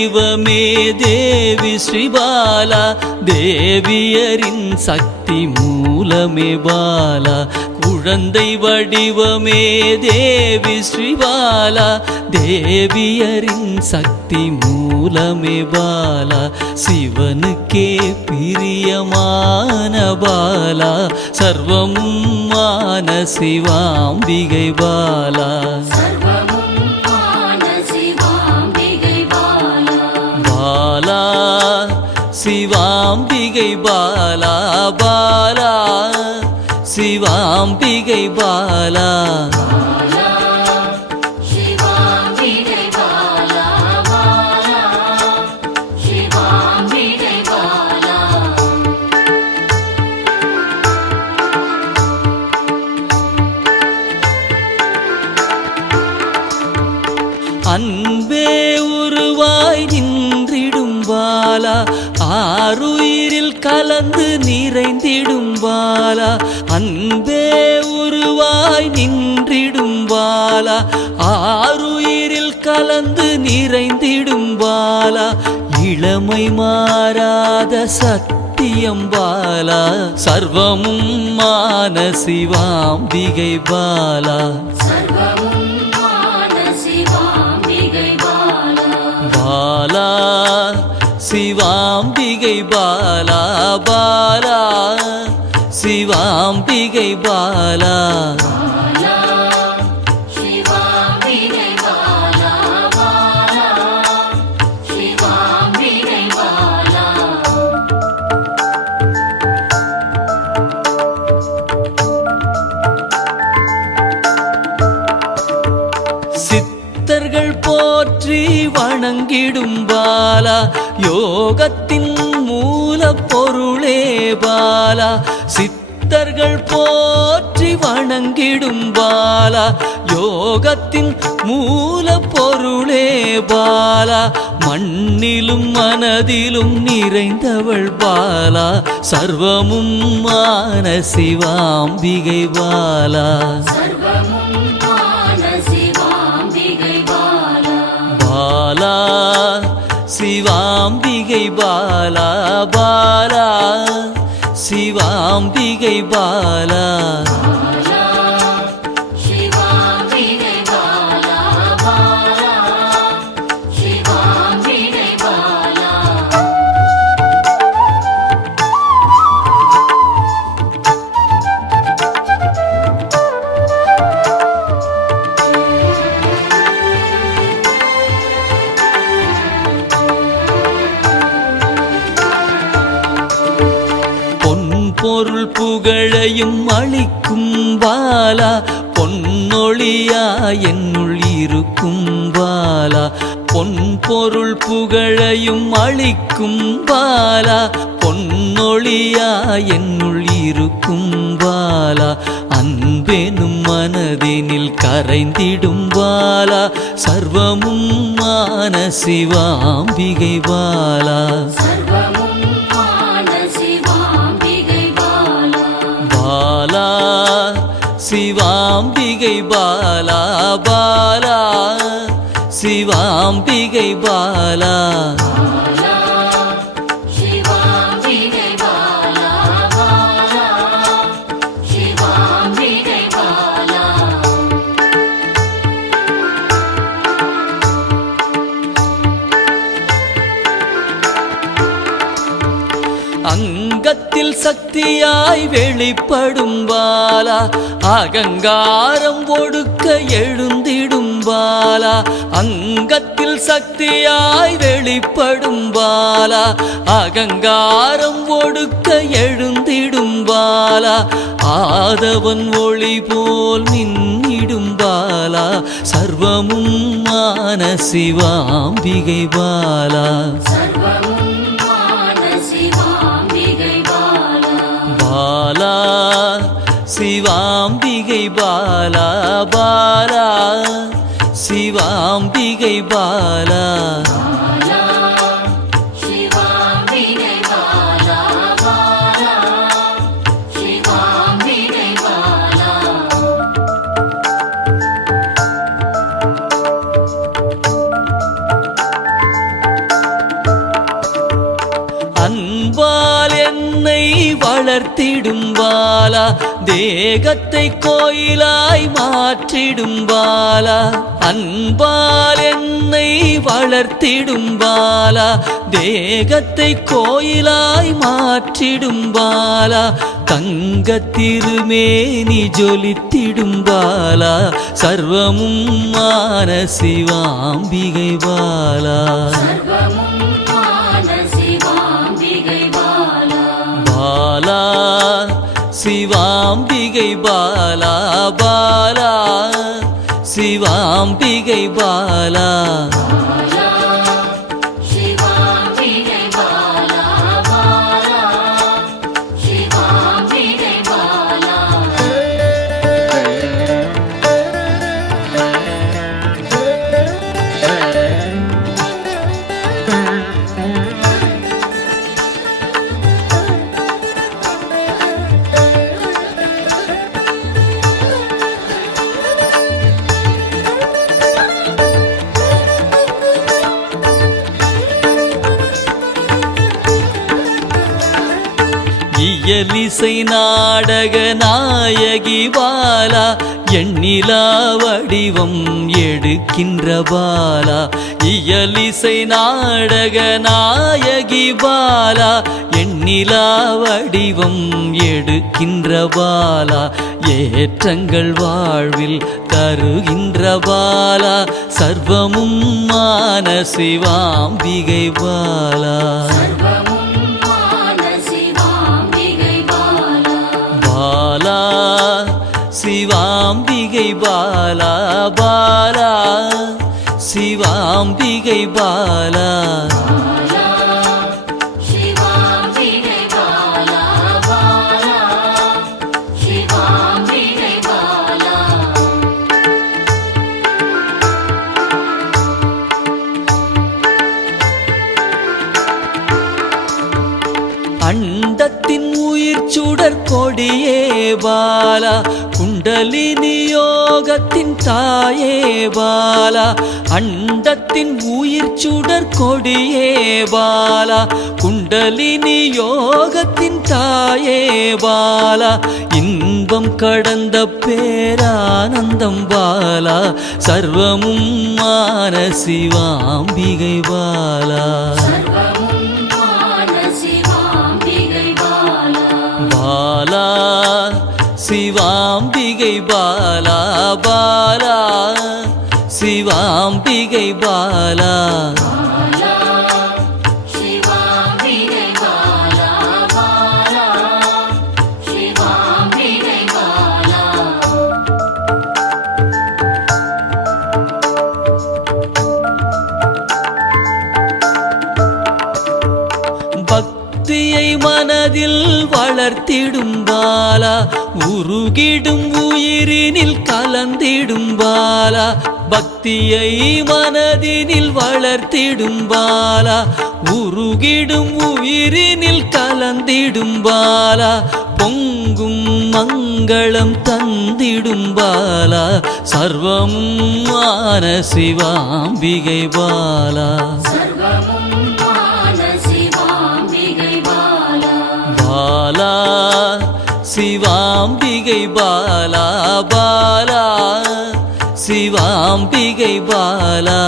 வடிவமே தேவி ஸ்ரீபாலா, தேவியரின் சக்தி மூலமே பாலா. குழந்தை வடிவமே தேவி ஸ்ரீபாலா, தேவியரின் சக்தி மூலமே பாலா. சிவனுக்கே பிரியமான பாலா, சர்வமும் மான சிவாம்பிகை பாலா. பாலா சிவாம்பிகை பாலா, பாலா சிவாம்பிகை பாலா. அன்பே உருவாய் நின்றிடும் பாலா, ஆருயிரில் கலந்து நிறைந்திடும் பாலா. அன்பே உருவாய் நின்றிடும் பாலா, ஆருயிரில் கலந்து நிறைந்திடும் பாலா. இளமை மாறாத சத்தியம் பாலா, சர்வமும் மான சிவாம்பிகை பாலா. பாலா சிவாம்பிகை பாலா, பாலா சிவாம்பிகை பாலா. சித்தர்கள் போற்றி வணங்கிடும் பாலா, யோகத்தின் மூல பொருளே பாலா. சித்தர்கள் போற்றி வணங்கிடும் பாலா, யோகத்தின் மூல பொருளே பாலா. மண்ணிலும் மனதிலும் நிறைந்தவள் பாலா, சர்வமும் மான சிவாம்பிகை பாலா. பாலா சிவாம்பிகை பாலா, பாலா சிவாம்பிகை பாலா. பொருள் புகழையும் அளிக்கும் பாலா, பொன்னொழியா என்னுள் இருக்கும் பாலா. பொன் பொருள் புகழையும் அளிக்கும் பாலா, பொன்னொழியா என்னுள் இருக்கும் பாலா. அன்பெனும் மனதினில் கரைந்திடும் பாலா, சர்வமும் மான சிவாம்பிகை பாலா. பாலா சிவாம்பிகை பாலா, பாலா சிவாம்பிகை பாலா. அங்கத்தில் சக்தியாய் வெளிப்படும் பாலா, அகங்காரம் ஒடுக்க எழுந்திடும் பாலா. அங்கத்தில் சக்தியாய் வெளிப்படும் பாலா, அகங்காரம் ஒடுக்க எழுந்திடும் பாலா. ஆதவன் ஒளி போல் மின்னிடும் பாலா, சர்வமும் மான சிவாம்பிகை பாலா. பாலா சிவாம்பிகை பாலா, பாலா சிவாம்பிகை பாலா. வளர்த்திடும் பாலா தேகத்தை கோயிலாய் மாற்றிடும் பாலா அன்பால் என்னை வளர்த்திடும் பாலா தேகத்தை கோயிலாய் மாற்றிடும் பாலா தங்க திருமேனி ஜொலித்திடும் பாலா சர்வமும் மான சிவாம்பிகை பாலா பாலா சிவாம்பிகை பாலா பாலா சிவாம்பிகை பாலா இயலிசை நாடக நாயகி பாலா எண்ணிலா வடிவம் எடுக்கின்ற பாலா இயலிசை நாடக நாயகி பாலா எண்ணிலா வடிவம் எடுக்கின்ற பாலா ஏற்றங்கள் வாழ்வில் தருகின்ற பாலா சர்வமும் மான சிவாம்பிகை பாலா பாலா சிவாம்பிகை பாலா பாலா சிவாம்பிகை பாலா அண்டத்தின் உயிர் சுடர் கொடியே பாலா குண்டலினி யோகத்தின் தாயே பாலா அண்டத்தின் உயிர் சுடர் கொடியே பாலா குண்டலினி யோகத்தின் தாயே பாலா இன்பம் கடந்த பேரானந்தம் பாலா சர்வமும் மான சிவாம்பிகை பாலா பாலா சிவாம்பிகை பாலா பாலா சிவாம்பிகை பாலா பக்தியை மனதில் வளர்த்திடும் பாலா உருகிடும் உயிரினில் கலந்திடும் பாலா பக்தியை மனதினில் வளர்த்திடும் பாலா உருகிடும் உயிரினில் கலந்திடும் பாலா பொங்கும் மங்களம் தந்திடும் பாலா சர்வமும் மான சிவாம்பிகை பாலா பாலா சிவாம்பிகை பாலா பாலா சிவாம்பிகை பாலா